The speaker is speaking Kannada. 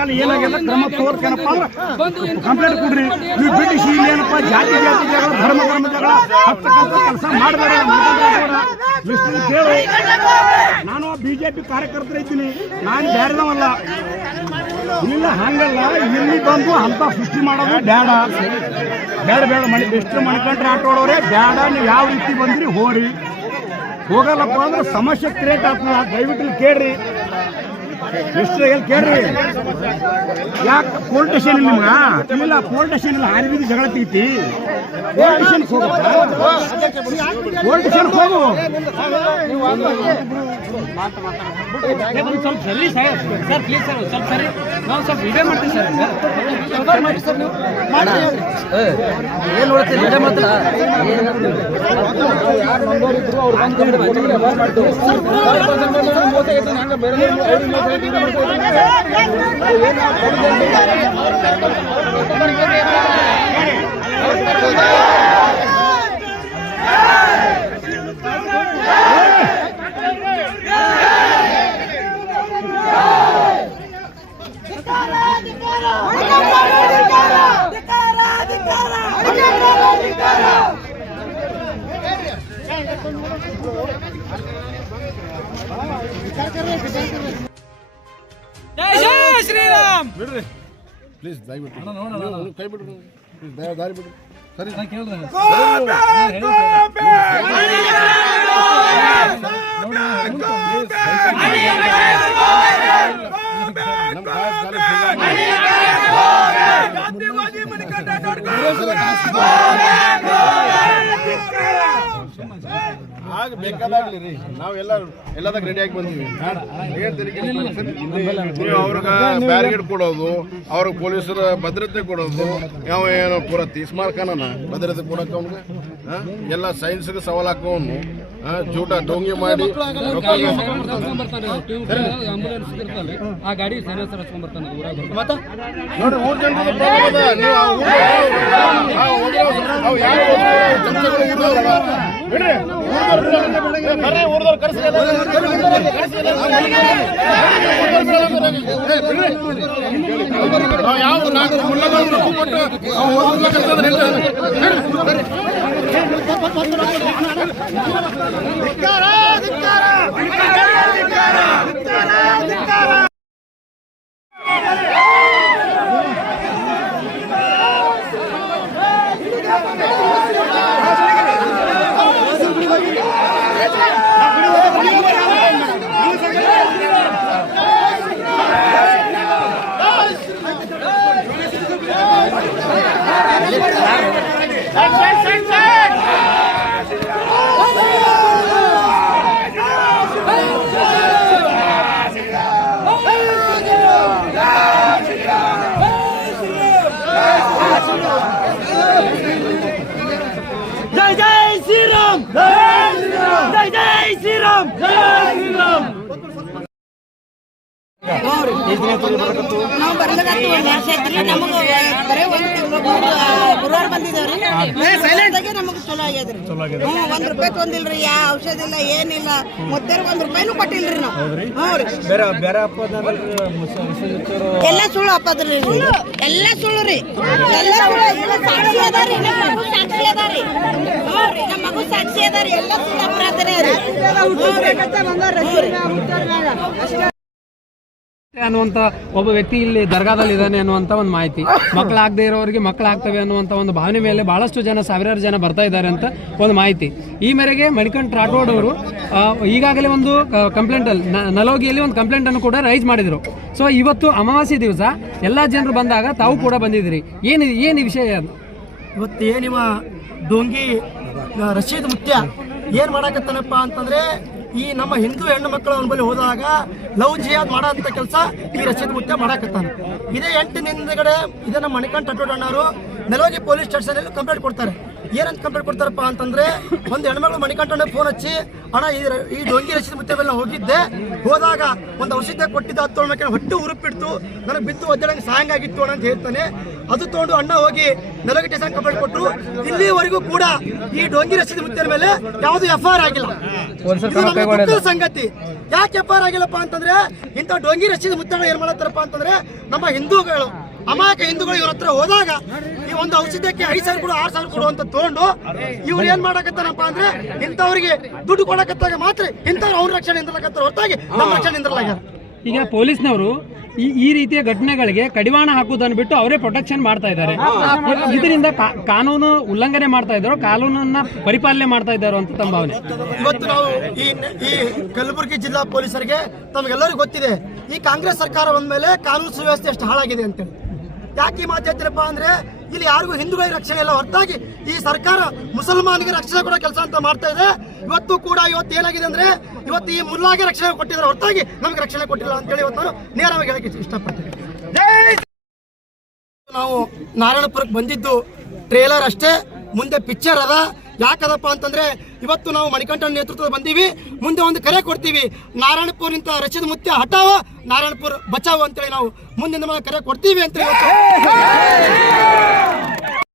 ಮೇಲೆ ಏನಾಗ್ಯದ ಕ್ರಮ ತೋರ್ಕೇನಪ್ಪ ಅಂದ್ರೆ ಕಂಪ್ಲೇಂಟ್ ಕೊಡ್ರಿ. ನೀವು ಬಿಡಿಸಿ ಏನಪ್ಪ ಜಾತಿ ಜಗಳ ಧರ್ಮ ಜಗಳ ಹತ್ತಕ್ಕಂಥ ಕೆಲಸ ಮಾಡಬೇಡ. ಕೇಳಿ, ನಾನು ಬಿಜೆಪಿ ಕಾರ್ಯಕರ್ತರ ಇದ್ದೀನಿ, ನಾನು ಬೇರೆದವಲ್ಲ. ಇಲ್ಲ ಹಂಗಲ್ಲ, ಇಲ್ಲಿ ಬಂದು ಅಂತ ಸೃಷ್ಟಿ ಮಾಡೋದು ಬೇಡ ಬೇಡ ಬೇಡ. ಎಷ್ಟು ಮಣಿಕಂಡ್ರೆ ಆಟೋಡೋರೆ ಬೇಡ. ನೀವು ಯಾವ ರೀತಿ ಬಂದ್ರಿ ಹೋರಿ, ಹೋಗಲ್ಲಪ್ಪ ಅಂದ್ರೆ ಸಮಸ್ಯೆ ಕ್ರಿಯೇಟ್ ಆಗ್ತದ. ದಯವಿಟ್ಟು ಕೇಳ್ರಿ, ಎಷ್ಟು ಕೇಳ್ರಿ. ಯಾಕೆ ಪೊಲೀಸ್ ಸ್ಟೇಷನ್ ಇಲ್ಲ ನಿಮ್ಗೆ? ಇಲ್ಲ ಪೊಲೀಸ್ ಸ್ಟೇಷನ್ ಇಲ್ಲ, ಆರ್ಬಿದ ಜಗಳ ತೆಗಿತಿ. ಪೊಲೀಸ್ ಸ್ಟೇಷನ್ಗೆ ಹೋಗು, ಪೊಲೀಸ್ ಸ್ಟೇಷನ್ಗೆ ಹೋಗು. ಸ್ವಲ್ಪ ಸರಿ ಸರ್, ಪ್ಲೀಸ್ ಸರ್, ಸ್ವಲ್ಪ ಸರಿ. ನಾವು ಸ್ವಲ್ಪ ವಿಡಿಯೋ ಮಾಡ್ತೀವಿ ಸರ್. ಮಾಡಿ ಸರ್, ನೀವು ಏನು ನೋಡ್ತೀವಿ ವಿಡಿಯೋ ಮಾತ್ರ. ಯಾರು ನಂಬೋರಿದ್ರು ಅವ್ರು ಜೈ ಜೈ ಶ್ರೀರಾಮ್. ಬಿಡ್ರಿ ಪ್ಲೀಸ್, ದಯವಿಟ್ಟು ಕೈ ಬಿಡ್ರಿ, ದಾರಿ ಬಿಡ್ರಿ. ಸರಿ ಕೇಳ್ರಿ. ಆಗ ಬೇಕಾದಾಗ್ಲಿ ರೀ, ನಾವೆಲ್ಲ ಎಲ್ಲದಾಗ ರೆಡಿ ಆಗಿ ಬಂದೀವಿ. ನೀವು ಅವ್ರಿಗೆ ಬ್ಯಾರಿಗೇಡ್ ಕೊಡೋದು, ಅವ್ರಿಗೆ ಪೊಲೀಸರ ಭದ್ರತೆ ಕೊಡೋದು, ಯಾವ ಏನೋ ಪೂರ ತೀಸ್ಮಾರ್ಕನ ಭದ್ರತೆ ಕೊಡಕ್ಕೆ ಅವ್ನಿಗೆ ಎಲ್ಲ ಸೈನ್ಸ್ಗೆ ಸವಾಲು ಹಾಕೋನು ಜೂಟ ಡೋಂಗಿ ಮಾಡಿ ಆ ಗಾಡಿ ಸೈಲೆನ್ಸರ್ ಹಚ್ಕೊಂಡ್ ಬರ್ತಾನೆ. ನೋಡಿ, ಊರ್ ಜನರಿಗೆ ಊರ್ದವ್ರು ಕರೆಸಿ ಯಾವ ನಾಲ್ಕು ಮುಳ್ಳಗಳನ್ನು ಕೊಟ್ಟು ಜೈ ಜೈ ಶ್ರೀರಾಮ್, ಜೈ ಜೈ ಶ್ರೀರಾಮ್, ಜೈ ಶ್ರೀರಾಮ್. ನಾವು ಬರ್ಲಿಕ್ಕೆ ಒಂದು ವರ್ಷ ಐತ್ರಿ. ನಮಗೆ ಬರೀ ಒಂದು ಗುರುವಾರ ಬಂದಿದ್ದೇವ್ರಿ. ನಮಗೆ ಚಲೋ ಆಗ್ಯದ್ರಿ. ₹1 ತೊಂದಿಲ್ರಿ, ಯಾವ ಔಷಧ ಇಲ್ಲ, ಏನಿಲ್ಲ. ಮೊದಲು ₹1 ಕೊಟ್ಟಿಲ್ರಿ ನಾವು. ಎಲ್ಲ ಸುಳ್ಳು ಹಾಕೋದ್ರಿ, ಎಲ್ಲ ಸುಳ್ಳು ರೀ, ಎಲ್ಲ ಸುಳ್ಳು. ಸಾಕ್ಷಿ ಅದಾರಿ, ನಮ್ಮ ಮಗು ಸಾಕ್ಷಿ ಅದಾರಿ, ನಮ್ಮ ಮಗು ಸಾಕ್ಷಿ ಅದಾರಿ. ಎಲ್ಲ ಸುಳ್ಳು ಅಪರಾಧನೇ ರೀ ಅನ್ನುವಂತ ಒಬ್ಬ ವ್ಯಕ್ತಿ ಇಲ್ಲಿ ದರ್ಗಾದಲ್ಲಿ ಇದ್ದಾನೆ ಅನ್ನುವಂತ ಒಂದು ಮಾಹಿತಿ. ಮಕ್ಕಳಾಗದೇ ಇರೋರಿಗೆ ಮಕ್ಕಳಾಗ್ತವೆ ಅನ್ನುವಂತ ಒಂದು ಭಾವನೆ ಮೇಲೆ ಬಹಳಷ್ಟು ಜನ, ಸಾವಿರಾರು ಜನ ಬರ್ತಾ ಇದ್ದಾರೆ ಅಂತ ಒಂದು ಮಾಹಿತಿ. ಈ ಮೇರೆಗೆ ಮಣಿಕಂಠ ರಾಠೋಡ್ ಅವರು ಈಗಾಗಲೇ ಒಂದು ಕಂಪ್ಲೇಂಟ್ ನಲೋಗಿಯಲ್ಲಿ ಒಂದು ಕಂಪ್ಲೇಂಟ್ ಅನ್ನು ಕೂಡ ರೈಸ್ ಮಾಡಿದ್ರು. ಸೊ ಇವತ್ತು ಅಮಾವಾಸ್ಯೆ ದಿವಸ ಎಲ್ಲಾ ಜನರು ಬಂದಾಗ ತಾವು ಕೂಡ ಬಂದಿದ್ದೀರಿ. ಏನು ವಿಷಯ? ಇವತ್ತು ಏನಿವ ಡೋಂಗಿ ರಶೀದ್ ಮುತ್ಯ ಏನ್ ಮಾಡಕತ್ತಾನಪ್ಪ ಅಂತಂದ್ರೆ, ಈ ನಮ್ಮ ಹಿಂದೂ ಹೆಣ್ಣು ಮಕ್ಕಳ ಬಳಿ ಹೋದಾಗ ಲವ್ ಜಿಯಾದ್ ಮಾಡೋಂಥ ಕೆಲಸ ಈ ರಶೀದ್ ಮುತ್ಯ ಮಾಡಕತ್ತಾನ. ಇದೇ 8 ದಿನದ ಇದೇ ನಮ್ಮ ಮಣಿಕಂಠ ರಾಠೋಡ್ ಅಣ್ಣವರು ನೆಲೋಗಿ ಪೊಲೀಸ್ ಸ್ಟೇಷನ್ ಅಲ್ಲಿ ಕಂಪ್ಲೇಂಟ್ ಕೊಡ್ತಾರೆ. ಏನಂತ ಕಂಪ್ಲೇಂಟ್ ಕೊಡ್ತಾರಪ್ಪ ಅಂತಂದ್ರೆ ಒಂದು ಹೆಣ್ಮಗಳು ಮಣಿಕಂಠಣ್ಣ ಫೋನ್ ಹಚ್ಚಿ ಅಣ್ಣ ಈ ಡೊಂಗಿ ರಶೀದ್ ಮುತ್ತೆ ಮೇಲೆ ಹೋಗಿದ್ದೆ, ಹೋದಾಗ ಒಂದು ಔಷಧ ಕೊಟ್ಟಿದ್ದ ಹತ್ತು ತೊಗೊಂಡು ಹೊಟ್ಟೆ ಉರುಪಿಡ್ತು, ನನಗೆ ಬಿದ್ದು ಒದ್ದಾಡಂಗೆ ಸಾಯಂಗಾಗಿತ್ತು ಅಣ್ಣ ಅಂತ ಹೇಳ್ತಾನೆ. ಅದು ತೊಗೊಂಡು ಅಣ್ಣ ಹೋಗಿ ನೆಲಗಟ್ಟೆ ಸಂಘ ಕಂಪ್ಲೇಂಟ್ ಕೊಟ್ಟರು. ಇಲ್ಲಿವರೆಗೂ ಕೂಡ ಈ ಡೊಂಗಿ ರಶೀದ್ ಮುತ್ತೆ ಮೇಲೆ ಯಾವುದು FIR ಆಗಿಲ್ಲ. ಇದು ನಮಗೆ ದುಃಖದ ಸಂಗತಿ. ಯಾಕೆ FIR ಆಗಿಲ್ಲಪ್ಪ ಅಂತಂದ್ರೆ ಇಂಥ ಡೊಂಗಿ ರಶೀದ್ ಮುತ್ತೆ ಏನ್ ಮಾಡತ್ತಾರಪ್ಪ ಅಂತಂದ್ರೆ ನಮ್ಮ ಹಿಂದೂಗಳು ಅಮಾಯಕ ಹಿಂದೂಗಳು ಇವ್ರ ಹತ್ರ ಹೋದಾಗ ಈ ಒಂದು ಔಷಧಕ್ಕೆ 5,000 ಕೊಡು 6,000 ಕೊಡು ಅಂತ ತಗೊಂಡು ಇವ್ರು ಏನ್ ಮಾಡಕತ್ತಾರಪ್ಪ ಅಂದ್ರೆ ಇಂಥವ್ರಿಗೆ ದುಡ್ಡು ಕೊಡಕತ್ತಾಗ ಮಾತ್ರ ಇಂಥವ್ರು ಅವ್ರ ರಕ್ಷಣೆ ನಿಂದಿರಕತ್ತಾರ ಹೊರತಾಗಿ ನಮ್ಮ ರಕ್ಷಣೆ ನಿಂದಿರಲಾಗ್ಯಾರ. ಈಗ ಪೊಲೀಸ್ನವರು ಈ ರೀತಿಯ ಘಟನೆಗಳಿಗೆ ಕಡಿವಾಣ ಹಾಕುವುದನ್ನು ಬಿಟ್ಟು ಅವರೇ ಪ್ರೊಟೆಕ್ಷನ್ ಮಾಡ್ತಾ ಇದ್ದಾರೆ. ಇದರಿಂದ ಕಾನೂನು ಉಲ್ಲಂಘನೆ ಮಾಡ್ತಾ ಇದ್ದಾರೋ ಕಾನೂನನ್ನ ಪರಿಪಾಲನೆ ಮಾಡ್ತಾ ಇದ್ದಾರೋ ಅಂತ ತಮ್ಮ ಭಾವನೆ. ಇವತ್ತು ನಾವು ಈ ಕಲಬುರಗಿ ಜಿಲ್ಲಾ ಪೊಲೀಸರಿಗೆ ತಮಗೆಲ್ಲರಿಗೂ ಗೊತ್ತಿದೆ, ಈ ಕಾಂಗ್ರೆಸ್ ಸರ್ಕಾರ ಬಂದ್ಮೇಲೆ ಕಾನೂನು ಸುವ್ಯವಸ್ಥೆ ಎಷ್ಟು ಹಾಳಾಗಿದೆ ಅಂತೇಳಿ. ಯಾಕೆ ಈ ಮಾತು ಹೇಳ್ತೀರಪ್ಪ ಅಂದ್ರೆ ಇಲ್ಲಿ ಯಾರಿಗೂ ಹಿಂದೂಗಳಿಗೆ ರಕ್ಷಣೆ ಇಲ್ಲ ಹೊರತಾಗಿ ಈ ಸರ್ಕಾರ ಮುಸಲ್ಮಾನಿಗೆ ರಕ್ಷಣೆ ಕೊಡೋ ಕೆಲಸ ಅಂತ ಮಾಡ್ತಾ ಇದೆ. ಇವತ್ತು ಕೂಡ ಇವತ್ತು ಏನಾಗಿದೆ ಅಂದ್ರೆ ಇವತ್ತು ಈ ಮುಲ್ಲಾಗೆ ರಕ್ಷಣೆ ಕೊಟ್ಟಿದ್ದಾರೆ ಹೊರತಾಗಿ ನಮಗೆ ರಕ್ಷಣೆ ಕೊಟ್ಟಿಲ್ಲ ಅಂತೇಳಿ ಇವತ್ತು ನಾನು ನೇರವಾಗಿ ಹೇಳಕ್ಕೆ ಇಷ್ಟಪಡ್ತೀನಿ. ನಾವು ನಾರಾಯಣಪುರಕ್ಕೆ ಬಂದಿದ್ದು ಟ್ರೇಲರ್ ಅಷ್ಟೇ, ಮುಂದೆ ಪಿಕ್ಚರ್ ಅದ. ಯಾಕದಪ್ಪ ಅಂತಂದ್ರೆ ಇವತ್ತು ನಾವು ಮಣಿಕಂಠನ್ ನೇತೃತ್ವದ ಬಂದೀವಿ, ಮುಂದೆ ಒಂದು ಕರೆ ಕೊಡ್ತೀವಿ, ನಾರಾಯಣಪುರ ನಿಂತ ರಶೀದ್ ಮುತ್ತೆ ಹಟಾವ, ನಾರಾಯಣಪುರ ಬಚಾವ್ ಅಂತೇಳಿ ನಾವು ಮುಂದಿನ ಕರೆ ಕೊಡ್ತೀವಿ ಅಂತ